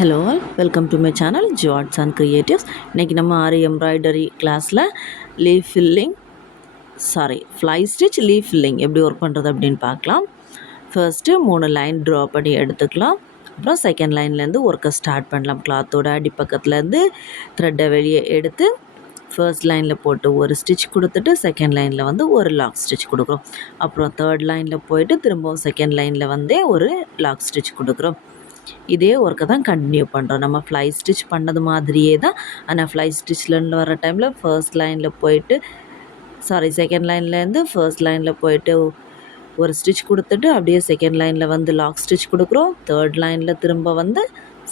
Hello all, welcome to my channel ஜார்ட்ஸ் and creatives. இன்றைக்கி நம்ம ஆரி எம்ப்ராய்டரி கிளாஸில் ஃப்ளை ஸ்டிச் லீஃப் ஃபில்லிங் எப்படி ஒர்க் பண்ணுறது அப்படின்னு பார்க்கலாம். ஃபர்ஸ்ட்டு 3 லைன் ட்ரா பண்ணி எடுத்துக்கலாம். அப்புறம் செகண்ட் லைன்லேருந்து ஒர்க்கை ஸ்டார்ட் பண்ணலாம். கிளாத்தோட அடிப்பக்கத்துலேருந்து த்ரெட்டை வெளியே எடுத்து ஃபர்ஸ்ட் லைனில் போட்டு ஒரு ஸ்டிச் கொடுத்துட்டு செகண்ட் லைனில் வந்து ஒரு லாக் ஸ்டிச் கொடுக்குறோம். அப்புறம் தேர்ட் லைனில் போயிட்டு திரும்பவும் செகண்ட் லைனில் வந்தே ஒரு லாக் ஸ்டிச் கொடுக்குறோம். இதே ஒர்க்கை தான் கண்டினியூ பண்ணுறோம். நம்ம ஃப்ளை ஸ்டிச் பண்ணது மாதிரியே தான். ஆனால் ஃப்ளை ஸ்டிச்லேருந்து வர டைமில் ஃபர்ஸ்ட் லைனில் போயிட்டு செகண்ட் லைன்லேருந்து ஃபர்ஸ்ட் லைனில் போயிட்டு ஒரு ஸ்டிச் கொடுத்துட்டு அப்படியே செகண்ட் லைனில் வந்து லாக் ஸ்டிச் கொடுக்குறோம். தேர்ட் லைனில் திரும்ப வந்து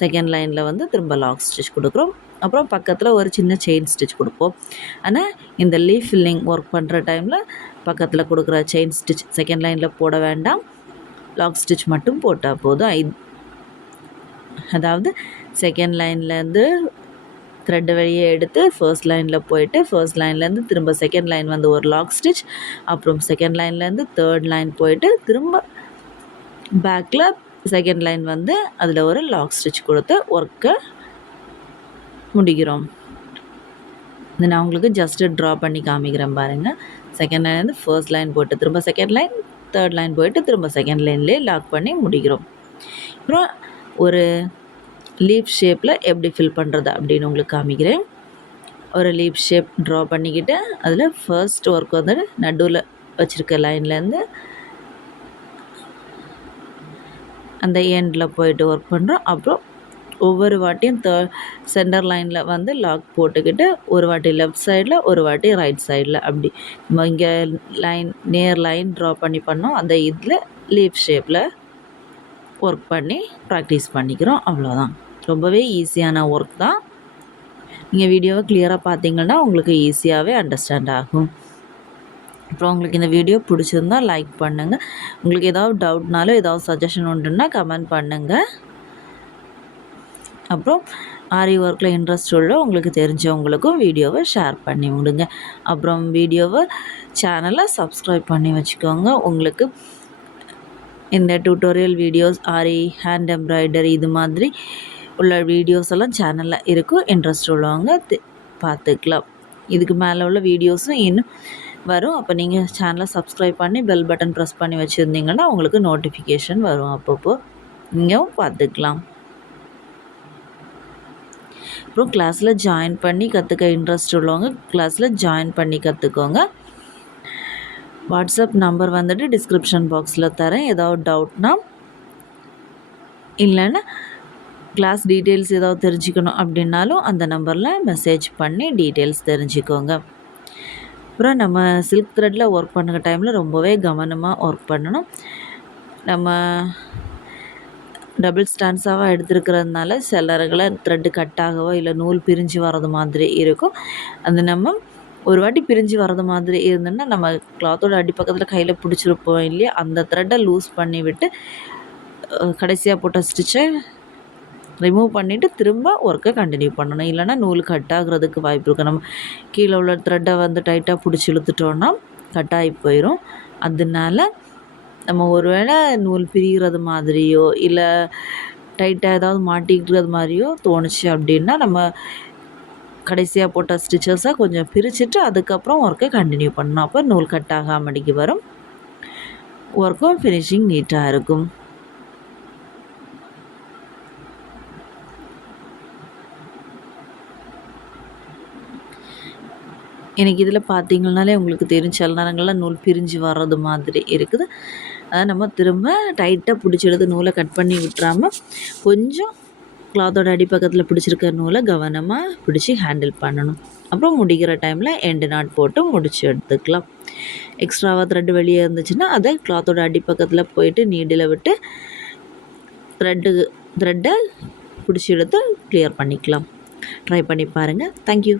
செகண்ட் லைனில் வந்து திரும்ப லாக் ஸ்டிச் கொடுக்குறோம். அப்புறம் பக்கத்தில் ஒரு சின்ன செயின் ஸ்டிச் கொடுப்போம். ஆனால் இந்த லீஃப் ஃபில்லிங் ஒர்க் பண்ணுற டைமில் பக்கத்தில் கொடுக்குற செயின் ஸ்டிச் செகண்ட் லைனில் போட வேண்டாம், லாக் ஸ்டிச் மட்டும் போட்டால் போதும். அதாவது செகண்ட் லைன்லேருந்து த்ரெட்டை வெளியே எடுத்து ஃபர்ஸ்ட் லைனில் போயிட்டு ஃபர்ஸ்ட் லைன்லேருந்து திரும்ப செகண்ட் லைன் வந்து ஒரு லாக் ஸ்டிச், அப்புறம் செகண்ட் லைன்லேருந்து தேர்ட் லைன் போயிட்டு திரும்ப பேக்கில் செகண்ட் லைன் வந்து அதில் ஒரு லாக் ஸ்டிச் கொடுத்து ஒர்க்கை முடிக்கிறோம். இது நான் உங்களுக்கு ஜஸ்ட்டு ட்ரா பண்ணி காமிக்கிறேன் பாருங்கள். செகண்ட் லைன்லேருந்து ஃபர்ஸ்ட் லைன் போட்டு திரும்ப செகண்ட் லைன், தேர்ட் லைன் போயிட்டு திரும்ப செகண்ட் லைன்லேயே லாக் பண்ணி முடிக்கிறோம். அப்புறம் ஒரு லீஃப் ஷேப்பில் எப்படி ஃபில் பண்ணுறது அப்படின்னு உங்களுக்கு காமிக்கிறேன். ஒரு லீஃப் ஷேப் ட்ரா பண்ணிக்கிட்டு அதில் ஃபர்ஸ்ட் ஒர்க் வந்து நடுவில் வச்சுருக்க லைன்லேருந்து அந்த எண்டில் போயிட்டு ஒர்க் பண்ணுறோம். அப்புறம் ஒவ்வொரு வாட்டியும் சென்டர் லைனில் வந்து லாக் போட்டுக்கிட்டு ஒரு வாட்டி லெஃப்ட் சைடில் ஒரு வாட்டி ரைட் சைடில் அப்படி இங்கே நேர் லைன் ட்ரா பண்ணோம். அந்த இதில் லீஃப் ஷேப்பில் ஒர்க் பண்ணி ப்ராக்டிஸ் பண்ணிக்கிறோம். அவ்வளோதான். ரொம்பவே ஈஸியான ஒர்க் தான். நீங்கள் வீடியோவை கிளியராக பார்த்தீங்கன்னா உங்களுக்கு ஈஸியாகவே அண்டர்ஸ்டாண்ட் ஆகும். அப்புறம் உங்களுக்கு இந்த வீடியோ பிடிச்சிருந்தால் லைக் பண்ணுங்கள். உங்களுக்கு ஏதாவது டவுட்னாலும் ஏதாவது சஜஷன் உண்டுன்னா கமெண்ட் பண்ணுங்கள். அப்புறம் ஆரி ஒர்க்கில் இன்ட்ரெஸ்ட் உள்ள உங்களுக்கு தெரிஞ்சவங்களுக்கும் வீடியோவை ஷேர் பண்ணி விடுங்க. அப்புறம் சேனலை சப்ஸ்கிரைப் பண்ணி வச்சுக்கோங்க. உங்களுக்கு இந்த டியூட்டோரியல் வீடியோஸ், ஆரி, ஹேண்ட் எம்ப்ராய்டரி இது மாதிரி உள்ள வீடியோஸ் எல்லாம் சேனலில் இருக்கும். இன்ட்ரெஸ்ட் உள்ளவங்க பார்த்துக்கலாம். இதுக்கு மேலே உள்ள வீடியோஸும் இன்னும் வரும். அப்போ நீங்கள் சேனலை சப்ஸ்கிரைப் பண்ணி பெல் பட்டன் ப்ரெஸ் பண்ணி வச்சுருந்தீங்கன்னா உங்களுக்கு நோட்டிஃபிகேஷன் வரும். அப்பப்போ நீங்களும் பார்த்துக்கலாம். அப்புறம் கிளாஸில் ஜாயின் பண்ணி கற்றுக்க இன்ட்ரெஸ்ட் உள்ளவங்க கிளாஸில் ஜாயின் பண்ணி கற்றுக்கோங்க. வாட்ஸ்அப் நம்பர் வந்துட்டு டிஸ்கிரிப்ஷன் பாக்ஸில் தரேன். ஏதாவது டவுட்னா இல்லைன்னா கிளாஸ் டீட்டெயில்ஸ் ஏதாவது தெரிஞ்சுக்கணும் அப்படின்னாலும் அந்த நம்பரில் மெசேஜ் பண்ணி டீட்டெயில்ஸ் தெரிஞ்சுக்கோங்க. அப்புறம் நம்ம சில்க் த்ரெட்டில் ஒர்க் பண்ணுற டைமில் ரொம்பவே கவனமாக ஒர்க் பண்ணணும். நம்ம டபுள் ஸ்டாண்ட்ஸாக எடுத்துருக்கிறதுனால சிலர்களை த்ரெட்டு கட்டாகவோ இல்லை நூல் பிரிஞ்சு வர்றது மாதிரி இருக்கும். அது நம்ம ஒரு வாட்டி பிரிஞ்சு வர்றது மாதிரி இருந்ததுன்னா நம்ம கிளாத்தோட அடிப்பக்கத்தில் கையில் பிடிச்சிருப்போம் இல்லையா, அந்த த்ரெட்டை லூஸ் பண்ணி விட்டு கடைசியாக போட்ட ஸ்டிச்சை ரிமூவ் பண்ணிவிட்டு திரும்ப ஒர்க்கை கண்டினியூ பண்ணணும். இல்லைனா நூல் கட் ஆகிறதுக்கு வாய்ப்பு இருக்குது. நம்ம கீழே உள்ள த்ரெட்டை வந்து டைட்டாக பிடிச்சி இழுத்துட்டோன்னா கட் ஆகி போயிடும். அதனால நம்ம ஒரு வேளை நூல் பிரிகிறது மாதிரியோ இல்லை டைட்டாக ஏதாவது மாட்டிக்கிறது மாதிரியோ தோணுச்சு அப்படின்னா நம்ம கடைசியாக போட்ட ஸ்டிச்சஸை கொஞ்சம் பிரிச்சுட்டு அதுக்கப்புறம் ஒர்க்கை கண்டினியூ பண்ணணும். அப்போ நூல் கட் ஆகாமடிக்கு வரும். ஒர்க்கும் ஃபினிஷிங் நீட்டாக இருக்கும். எனக்கு இதில் பார்த்தீங்கன்னாலே உங்களுக்கு தெரியும் சில நேரங்களில் நூல் பிரிஞ்சு வர்றது மாதிரி இருக்குது. அதை நம்ம திரும்ப டைட்டாக பிடிச்சி எடுத்து நூலை கட் பண்ணி விட்டுறாமல் கொஞ்சம் கிளாத்தோட அடிப்பக்கத்தில் பிடிச்சிருக்க நூலை கவனமாக பிடிச்சி ஹேண்டில் பண்ணணும். அப்புறம் முடிக்கிற டைமில் எண்டு நாட் போட்டு முடிச்சு எடுத்துக்கலாம். எக்ஸ்ட்ராவாக த்ரெட்டு வெளியே இருந்துச்சுன்னா அதை கிளாத்தோட அடிப்பக்கத்தில் போயிட்டு நீடில் விட்டு த்ரெட்டை பிடிச்சி எடுத்து கிளியர் பண்ணிக்கலாம். ட்ரை பண்ணி பாருங்கள். தேங்க்யூ.